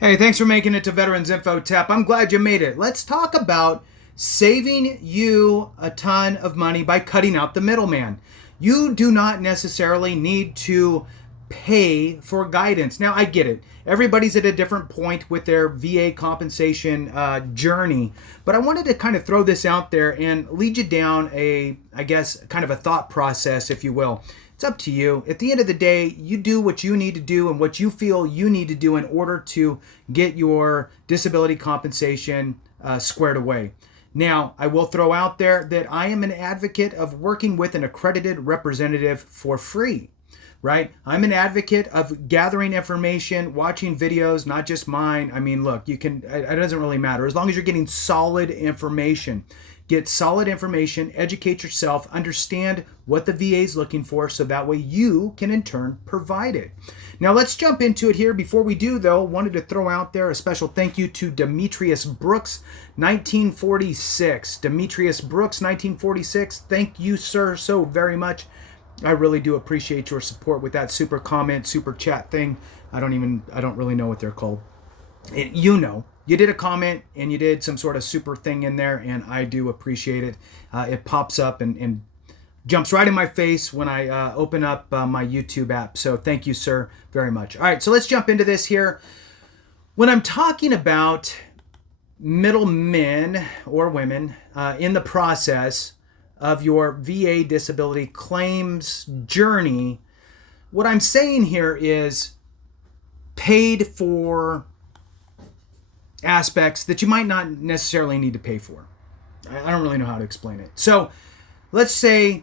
Hey, thanks for making it to Veterans Info Tap. I'm glad you made it. Let's talk about saving you a ton of money by cutting out the middleman. You do not necessarily need to pay for guidance. Now, I get it. Everybody's at a different point with their VA compensation journey, but I wanted to kind of throw this out there and lead you down I guess, kind of a thought process, if you will. It's up to you. At the end of the day, you do what you need to do and what you feel you need to do in order to get your disability compensation squared away. Now, I will throw out there that I am an advocate of working with an accredited representative for free, right? I'm an advocate of gathering information, watching videos, not just mine. I mean, look, it doesn't really matter. As long as you're getting solid information. Get solid information, educate yourself, understand what the VA is looking for so that way you can in turn provide it. Now let's jump into it here. Before we do though, wanted to throw out there a special thank you to Demetrius Brooks, 1946. Demetrius Brooks, 1946. Thank you, sir, so very much. I really do appreciate your support with that super comment, super chat thing. I don't really know what they're called. You did a comment and you did some sort of super thing in there, and I do appreciate it. It pops up and jumps right in my face when I open up my YouTube app. So thank you, sir, very much. All right, so let's jump into this here. When I'm talking about middlemen or women in the process of your VA disability claims journey, what I'm saying here is paid for aspects that you might not necessarily need to pay for. I don't really know how to explain it. So let's say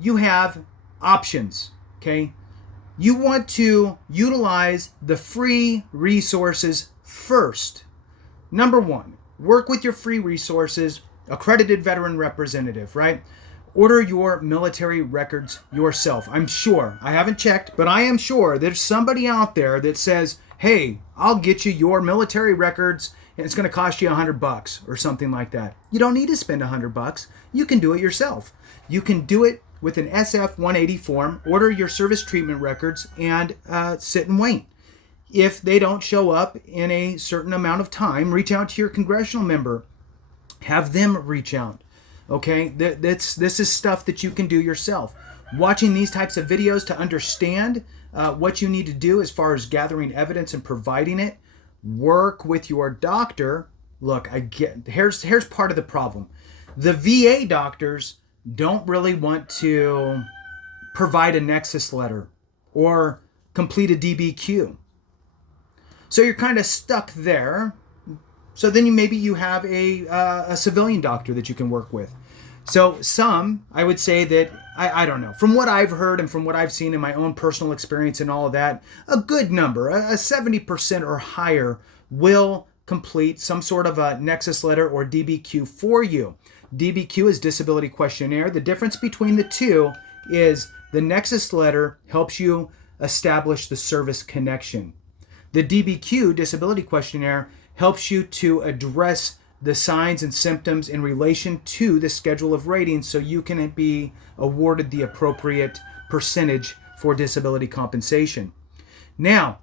you have options, okay? You want to utilize the free resources first. Number one, work with your free resources, accredited veteran representative, right? Order your military records yourself. I'm sure, I haven't checked, but I am sure there's somebody out there that says, hey, I'll get you your military records and it's going to cost you $100 or something like that. You don't need to spend $100. You can do it yourself. You can do it with an SF-180 form, order your service treatment records, and sit and wait. If they don't show up in a certain amount of time, reach out to your congressional member. Have them reach out. Okay, this is stuff that you can do yourself. Watching these types of videos to understand what you need to do as far as gathering evidence and providing it. Work with your doctor. Look, here's part of the problem. The VA doctors don't really want to provide a Nexus Letter or complete a DBQ. So you're kind of stuck there. So then maybe you have a civilian doctor that you can work with. So I would say that, I don't know, from what I've heard and from what I've seen in my own personal experience and all of that, a good number, a 70% or higher will complete some sort of a Nexus Letter or DBQ for you. DBQ is disability questionnaire. The difference between the two is the Nexus Letter helps you establish the service connection. The DBQ, disability questionnaire, helps you to address the signs and symptoms in relation to the schedule of ratings so you can be awarded the appropriate percentage for disability compensation. Now,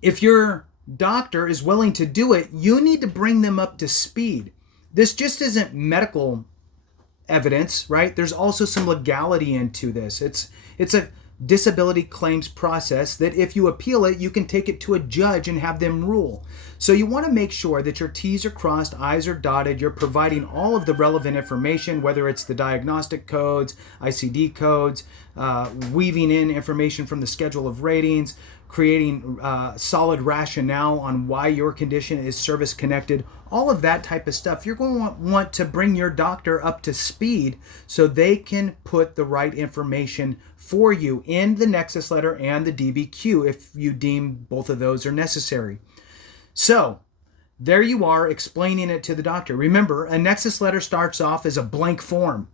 if your doctor is willing to do it, you need to bring them up to speed. This just isn't medical evidence, right? There's also some legality into this. It's a disability claims process that if you appeal it, you can take it to a judge and have them rule. So you want to make sure that your T's are crossed, I's are dotted, you're providing all of the relevant information, whether it's the diagnostic codes, ICD codes, weaving in information from the schedule of ratings, creating solid rationale on why your condition is service connected, all of that type of stuff. You're going to want to bring your doctor up to speed so they can put the right information for you in the Nexus Letter and the DBQ if you deem both of those are necessary. So there you are explaining it to the doctor. Remember, a Nexus Letter starts off as a blank form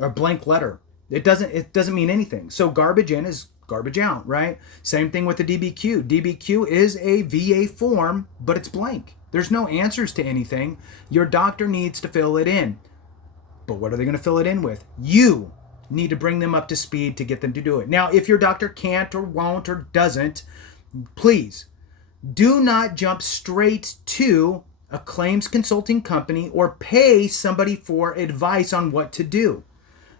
or blank letter. It doesn't mean anything. So garbage in is garbage out, right? Same thing with the DBQ. DBQ is a VA form, but it's blank. There's no answers to anything. Your doctor needs to fill it in. But what are they going to fill it in with? You need to bring them up to speed to get them to do it. Now, if your doctor can't or won't or doesn't, please Do not jump straight to a claims consulting company or pay somebody for advice on what to do.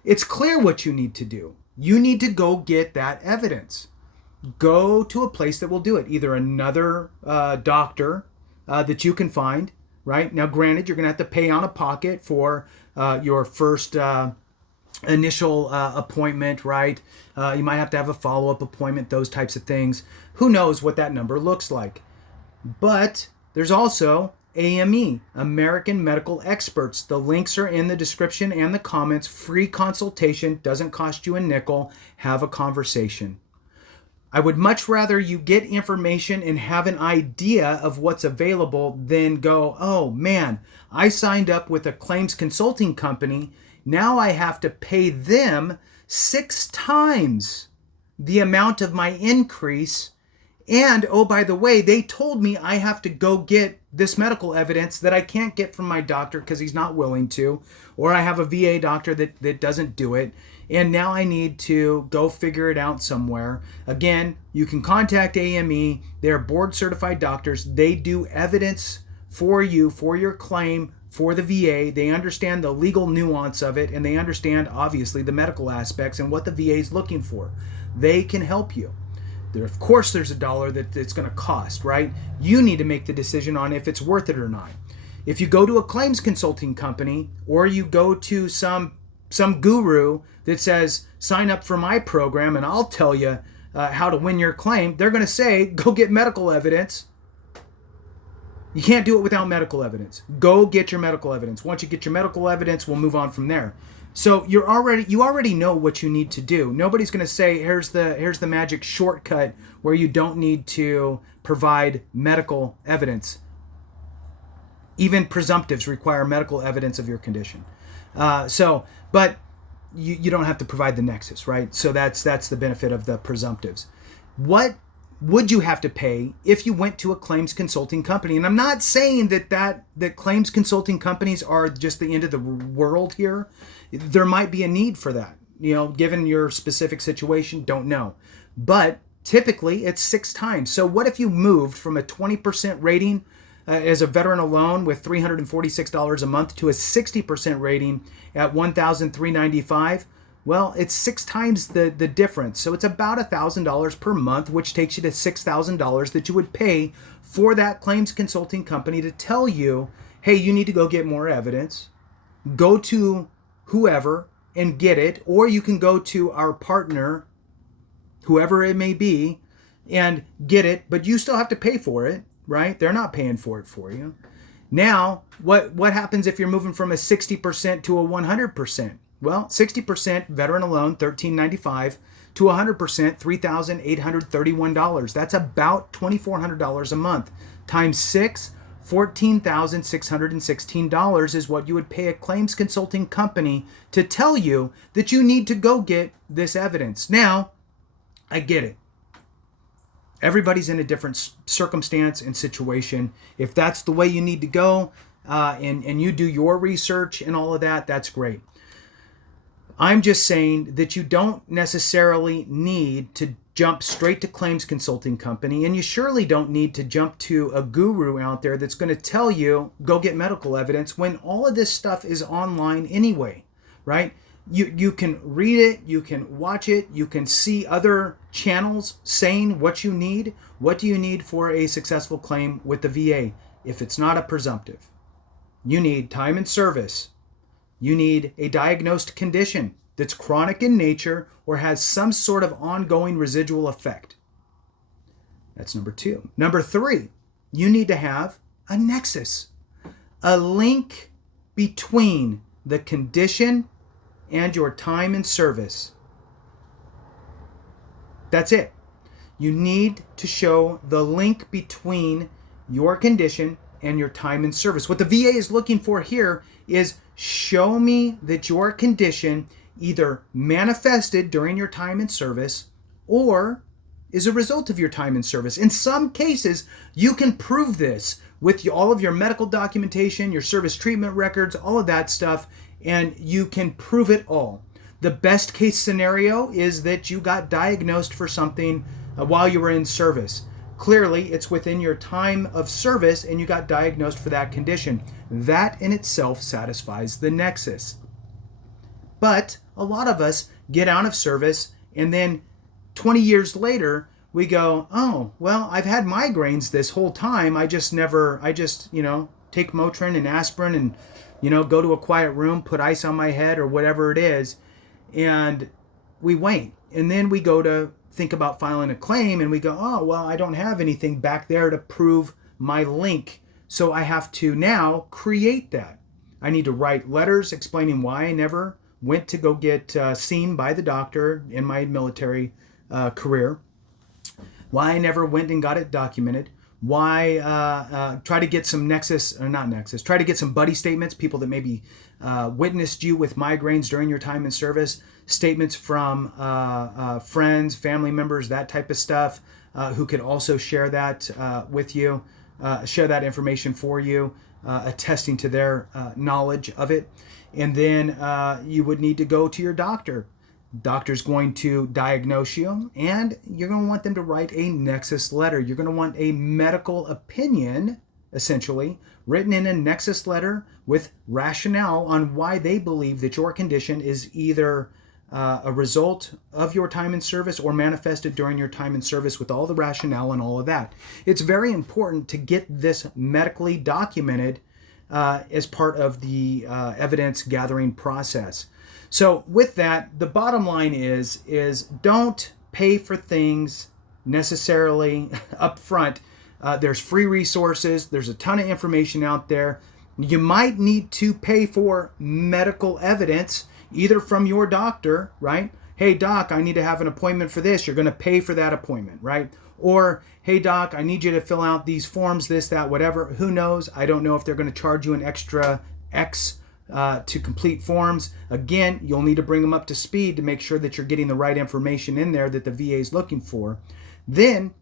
It's clear what you need to do. You need to go get that evidence. Go to a place that will do it, either another doctor that you can find, right? Now, granted, you're going to have to pay out of pocket for your first initial appointment, right? You might have to have a follow-up appointment, those types of things. Who knows what that number looks like? But there's also AME, American Medical Experts. The links are in the description and the comments. Free consultation, doesn't cost you a nickel. Have a conversation. I would much rather you get information and have an idea of what's available than go, oh man, I signed up with a claims consulting company. Now I have to pay them 6 times the amount of my increase. And oh, by the way, they told me I have to go get this medical evidence that I can't get from my doctor because he's not willing to, or I have a VA doctor that doesn't do it. And now I need to go figure it out somewhere. Again, you can contact AME. They're board certified doctors. They do evidence for you, for your claim, for the VA. They understand the legal nuance of it, and they understand, obviously, the medical aspects and what the VA is looking for. They can help you. Of course, there's a dollar that it's going to cost, right? You need to make the decision on if it's worth it or not. If you go to a claims consulting company or you go to some guru that says, sign up for my program and I'll tell you how to win your claim, they're going to say, go get medical evidence. You can't do it without medical evidence. Go get your medical evidence. Once you get your medical evidence, we'll move on from there. So you already know what you need to do. Nobody's going to say, here's the magic shortcut where you don't need to provide medical evidence. Even presumptives require medical evidence of your condition. But you don't have to provide the nexus, right? So that's the benefit of the presumptives. What would you have to pay if you went to a claims consulting company? And I'm not saying that claims consulting companies are just the end of the world here. There might be a need for that, given your specific situation, don't know. But typically it's 6 times. So what if you moved from a 20% rating as a veteran alone with $346 a month to a 60% rating at $1,395? Well, it's 6 times the difference. So it's about $1,000 per month, which takes you to $6,000 that you would pay for that claims consulting company to tell you, hey, you need to go get more evidence. Go to whoever and get it, or you can go to our partner, whoever it may be, and get it, but you still have to pay for it, right? They're not paying for it for you. Now, what happens if you're moving from a 60% to a 100%? Well, 60% veteran alone, $1,395, to 100%, $3,831. That's about $2,400 a month. Times 6, $14,616 is what you would pay a claims consulting company to tell you that you need to go get this evidence. Now, I get it. Everybody's in a different circumstance and situation. If that's the way you need to go, and you do your research and all of that, that's great. I'm just saying that you don't necessarily need to jump straight to claims consulting company, and you surely don't need to jump to a guru out there that's going to tell you, go get medical evidence, when all of this stuff is online anyway, right? You can read it, you can watch it, you can see other channels saying what you need. What do you need for a successful claim with the VA? If it's not a presumptive, you need time and service. You need a diagnosed condition that's chronic in nature or has some sort of ongoing residual effect. That's number 2. Number 3, you need to have a nexus, a link between the condition and your time and service. That's it. You need to show the link between your condition and your time and service. What the VA is looking for here is show me that your condition either manifested during your time in service or is a result of your time in service. In some cases, you can prove this with all of your medical documentation, your service treatment records, all of that stuff, and you can prove it all. The best case scenario is that you got diagnosed for something while you were in service. Clearly, it's within your time of service and you got diagnosed for that condition. That in itself satisfies the nexus. But a lot of us get out of service and then 20 years later, we go, oh, well, I've had migraines this whole time. I just, take Motrin and aspirin and, go to a quiet room, put ice on my head or whatever it is. And we wait. And then we go to think about filing a claim and we go, oh, well, I don't have anything back there to prove my link. So I have to now create that. I need to write letters explaining why I never went to go get seen by the doctor in my military career, why I never went and got it documented, why try to get some try to get some buddy statements, people that maybe witnessed you with migraines during your time in service, statements from friends, family members, that type of stuff, who could also share that with you, share that information for you, attesting to their knowledge of it. And then you would need to go to your doctor. Doctor's going to diagnose you, and you're going to want them to write a Nexus letter. You're going to want a medical opinion, essentially, written in a Nexus letter with rationale on why they believe that your condition is either a result of your time in service or manifested during your time in service, with all the rationale and all of that. It's very important to get this medically documented as part of the evidence gathering process. So with that, the bottom line is don't pay for things necessarily up front. There's free resources. There's a ton of information out there. You might need to pay for medical evidence, either from your doctor, right? Hey, doc, I need to have an appointment for this. You're going to pay for that appointment, right? Or, hey, doc, I need you to fill out these forms, this, that, whatever. Who knows? I don't know if they're going to charge you an extra X to complete forms. Again, you'll need to bring them up to speed to make sure that you're getting the right information in there that the VA is looking for. Then,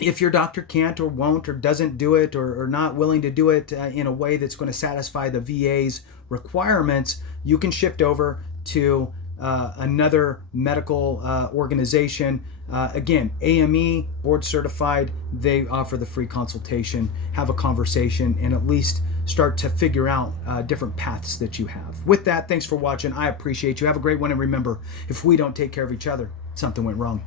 if your doctor can't or won't or doesn't do it or not willing to do it in a way that's going to satisfy the VA's requirements, you can shift over to another medical organization. Again, AME, board certified, they offer the free consultation. Have a conversation and at least start to figure out different paths that you have. With that, thanks for watching. I appreciate you. Have a great one. And remember, if we don't take care of each other, something went wrong.